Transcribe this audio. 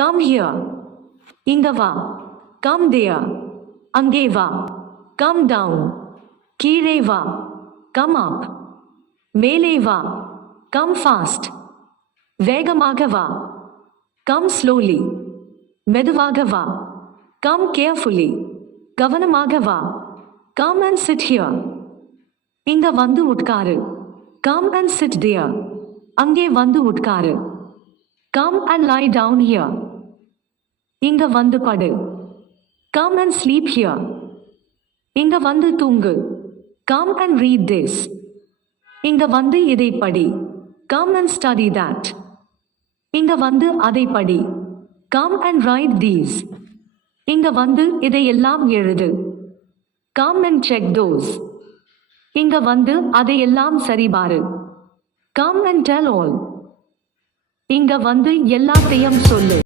Come here. இங்க வா. Come there. அங்கே வா. Come down. கீழே வா. Come up. மேலே வா. Come fast. வேகமாக வா. Come slowly. மெதுவாக வா. Come carefully. கவனமாக வா. Come and sit here. இங்க வந்து உட்காரு. Come and sit there. அங்கே வந்து உட்காரு. Come and lie down here. இங்க வந்து படு. Come and sleep here. இங்க வந்து தூங்கு. Come and read this. இங்க வந்து இதை படி. Come and study that. இங்க வந்து அதை படி. Come and write these. இங்க வந்து இதையெல்லாம் எழுது. Come and check those. இங்க வந்து அதையெல்லாம் சரிபாரு. Come and tell all. இங்க வந்து எல்லாத்தையும் சொல்லு.